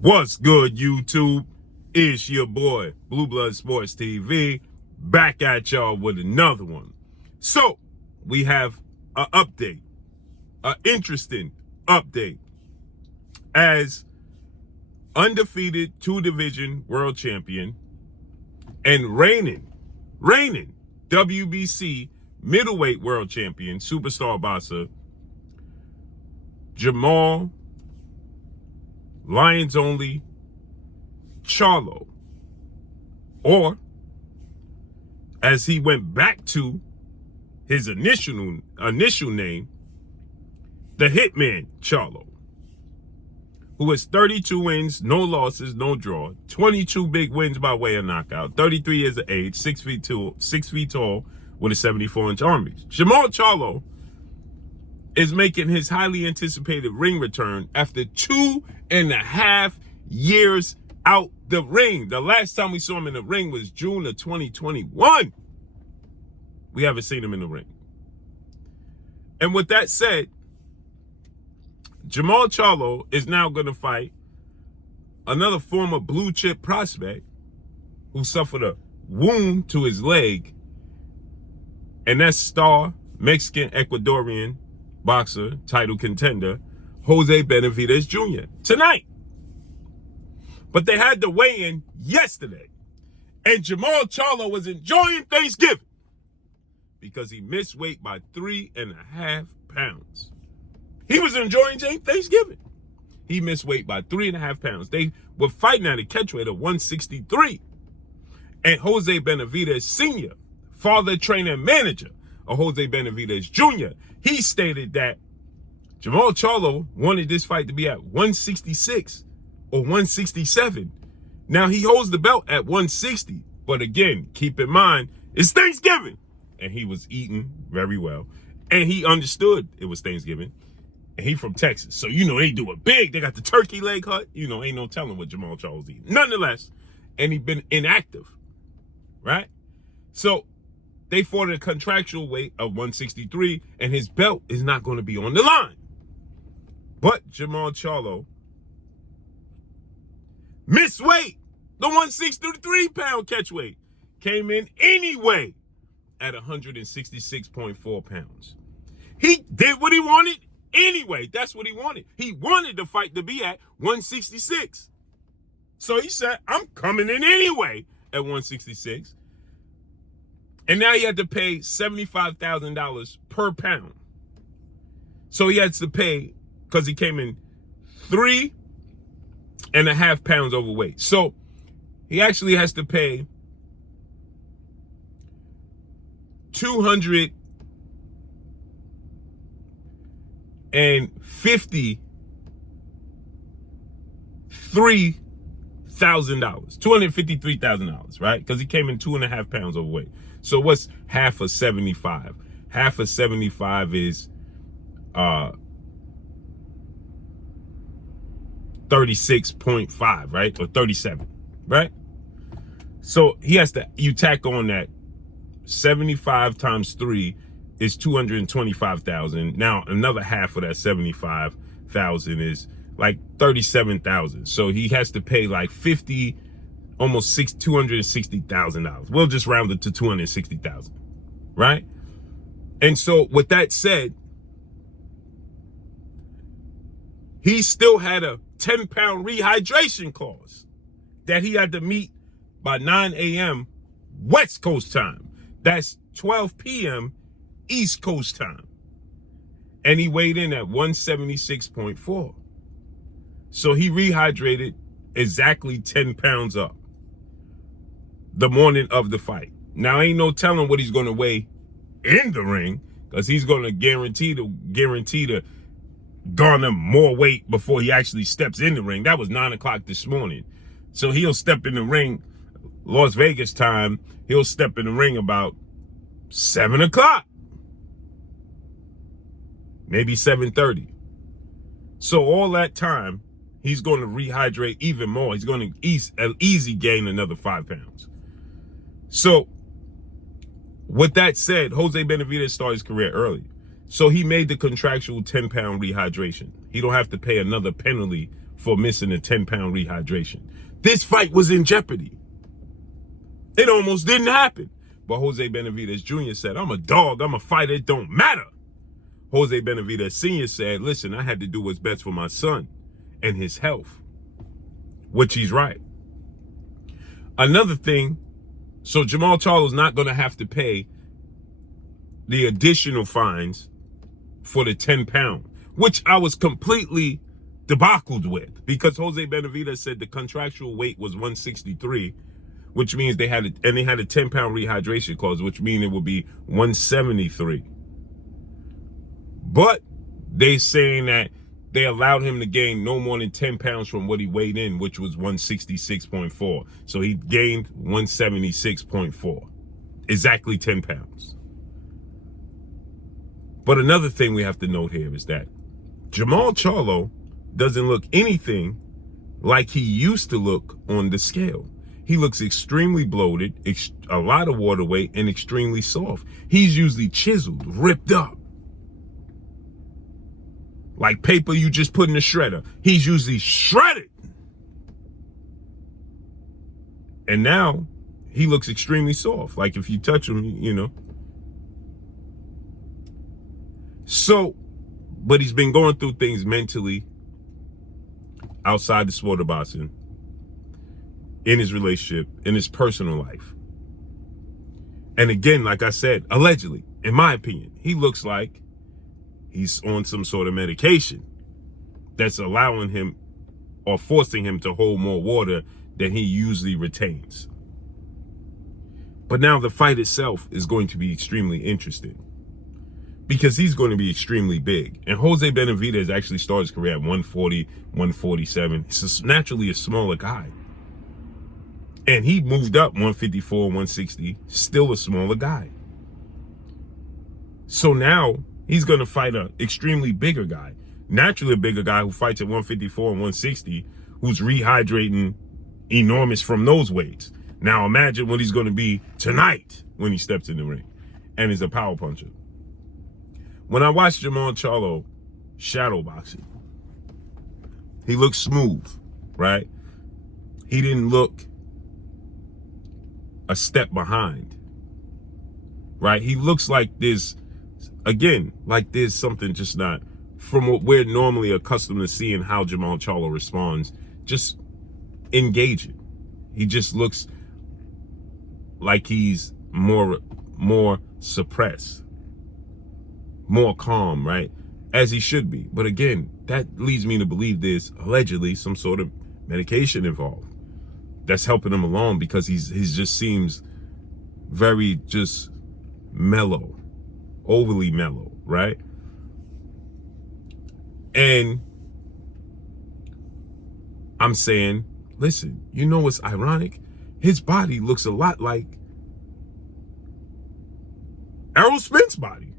What's good, YouTube? It's your boy, Blue Blood Sports TV, back at y'all with another one. So, we have an update, an interesting update, as undefeated two-division world champion and reigning WBC middleweight world champion, superstar boxer, JERMALL, Lions Only, CHARLO, or as he went back to his initial name, the Hitman CHARLO, who has 32 wins, no losses, no draw, 22 big wins by way of knockout, 33 years of age, 6 feet tall, with a 74-inch arm reach. JERMALL CHARLO is making his highly anticipated ring return after 2.5 years out the ring. The last time we saw him in the ring was June of 2021. We haven't seen him in the ring. And with that said, JERMALL CHARLO is now going to fight another former blue chip prospect who suffered a wound to his leg, and that's star Mexican Ecuadorian boxer, title contender, Jose Benavidez Jr. tonight. But they had the weigh-in yesterday, and JERMALL CHARLO was enjoying Thanksgiving because he missed weight by 3.5 pounds. He was enjoying Thanksgiving. He missed weight by 3.5 pounds. They were fighting at a catchweight of 163. And Jose Benavidez Sr., father, trainer, and manager of Jose Benavidez Jr., he stated that JERMALL CHARLO wanted this fight to be at 166 or 167. Now, he holds the belt at 160. But again, keep in mind, it's Thanksgiving. And he was eating very well. And he understood it was Thanksgiving. And he from Texas. So, they do it big. They got the turkey leg hut. Ain't no telling what JERMALL CHARLO's eating. Nonetheless, and he been inactive, right? So, they fought at a contractual weight of 163, and his belt is not going to be on the line. But JERMALL CHARLO missed weight. The 163-pound catch weight came in anyway at 166.4 pounds. He did what he wanted anyway. That's what he wanted. He wanted the fight to be at 166. So he said, I'm coming in anyway at 166. And now he had to pay $75,000 per pound. So he had to pay, because he came in 3.5 pounds overweight. So he actually has to pay $253,000. $253,000, right? Because he came in 2.5 pounds overweight. So what's half of 75? Half of 75 is 36.5, right? Or 37, right? So he has to, you tack on that 75 times 3 is 225,000. Now another half of that 75,000 is like 37,000. So he has to pay like almost $260,000. We'll just round it to 260,000, right? And so with that said, he still had a 10-pound rehydration clause that he had to meet by 9 a.m. West Coast time. That's 12 p.m. East Coast time. And he weighed in at 176.4. So he rehydrated exactly 10 pounds up the morning of the fight. Now, ain't no telling what he's going to weigh in the ring, because he's going to guarantee to garner more weight before he actually steps in the ring. That was 9 o'clock this morning. So he'll step in the ring, Las Vegas time, he'll step in the ring about 7 o'clock. Maybe 7:30. So all that time, he's going to rehydrate even more. He's going to easy gain another 5 pounds. So, with that said, Jose Benavidez started his career early. So he made the contractual 10-pound rehydration. He don't have to pay another penalty for missing a 10-pound rehydration. This fight was in jeopardy. It almost didn't happen. But Jose Benavidez Jr. said, I'm a dog, I'm a fighter, it don't matter. Jose Benavidez Sr. said, listen, I had to do what's best for my son and his health, which he's right. Another thing, so Jermall Charlo's not going to have to pay the additional fines for the 10-pound, which I was completely debacled with, because Jose Benavidez said the contractual weight was 163, which means they had a 10-pound rehydration clause, which means it would be 173. But they saying that they allowed him to gain no more than 10 pounds from what he weighed in, which was 166.4. So he gained 176.4, exactly 10 pounds. But another thing we have to note here is that Jermall Charlo doesn't look anything like he used to look on the scale. He looks extremely bloated, a lot of water weight, and extremely soft. He's usually chiseled, ripped up, like paper you just put in the shredder. He's usually shredded. And now he looks extremely soft. Like if you touch him, you know. So, but he's been going through things mentally outside the sport of boxing, in his relationship, in his personal life. And again, like I said, allegedly, in my opinion, he looks like he's on some sort of medication that's allowing him or forcing him to hold more water than he usually retains. But now the fight itself is going to be extremely interesting, because he's going to be extremely big. And Jose Benavidez actually started his career at 140, 147. He's naturally a smaller guy. And he moved up 154, 160, still a smaller guy. So now he's going to fight an extremely bigger guy, naturally a bigger guy who fights at 154 and 160, who's rehydrating enormous from those weights. Now imagine what he's going to be tonight when he steps in the ring and is a power puncher. When I watched Jermall Charlo shadow boxing, he looked smooth, right? He didn't look a step behind, right? He looks like this, again, like there's something just not from what we're normally accustomed to seeing how Jermall Charlo responds, just engaging. He just looks like he's more suppressed, more calm, right? As he should be. But again, that leads me to believe there's allegedly some sort of medication involved that's helping him along, because he's just seems very just mellow, overly mellow, right? And I'm saying, listen, you know what's ironic? His body looks a lot like Errol Spence' body.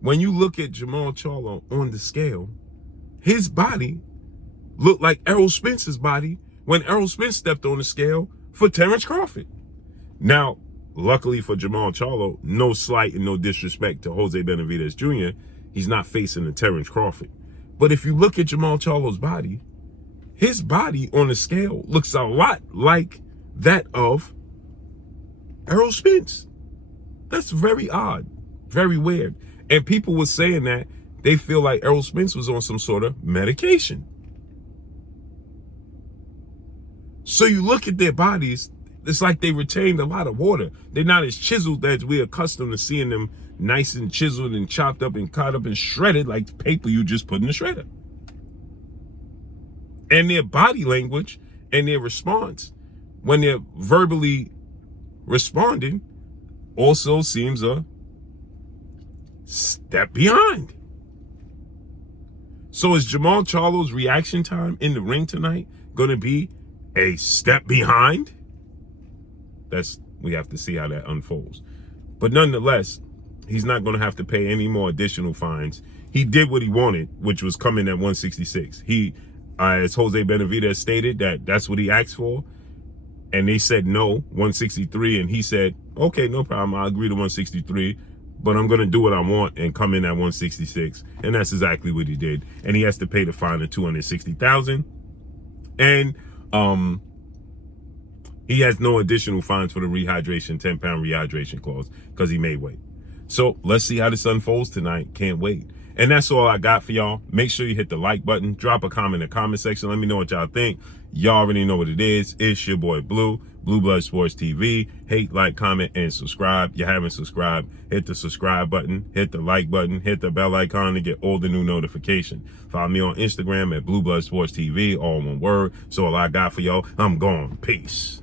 When you look at Jermall Charlo on the scale, his body looked like Errol Spence's body when Errol Spence stepped on the scale for Terrence Crawford. Now, luckily for Jermall Charlo, no slight and no disrespect to Jose Benavidez Jr., he's not facing a Terrence Crawford. But if you look at Jermall Charlo's body, his body on the scale looks a lot like that of Errol Spence. That's very odd, very weird. And people were saying that they feel like Errol Spence was on some sort of medication. So you look at their bodies, it's like they retained a lot of water. They're not as chiseled as we're accustomed to seeing them, nice and chiseled and chopped up and cut up and shredded like paper you just put in the shredder. And their body language and their response when they're verbally responding also seems a step behind. So is Jermall Charlo's reaction time in the ring tonight going to be a step behind? We have to see how that unfolds. But nonetheless, he's not going to have to pay any more additional fines. He did what he wanted, which was come in at 166. As Jose Benavidez stated, that's what he asked for. And they said no, 163. And he said, okay, no problem. I agree to 163. but I'm going to do what I want and come in at 166. And that's exactly what he did. And he has to pay the fine of $260,000. And he has no additional fines for the rehydration, 10-pound rehydration clause, because he made weight. So let's see how this unfolds tonight. Can't wait. And that's all I got for y'all. Make sure you hit the like button. Drop a comment in the comment section. Let me know what y'all think. Y'all already know what it is. It's your boy Blue, Blue Blood Sports TV. Hate, like, comment, and subscribe. You haven't subscribed, hit the subscribe button, hit the like button, hit the bell icon to get all the new notifications. Follow me on Instagram at Blue Blood Sports TV, all one word. So all I got for y'all. I'm gone. Peace.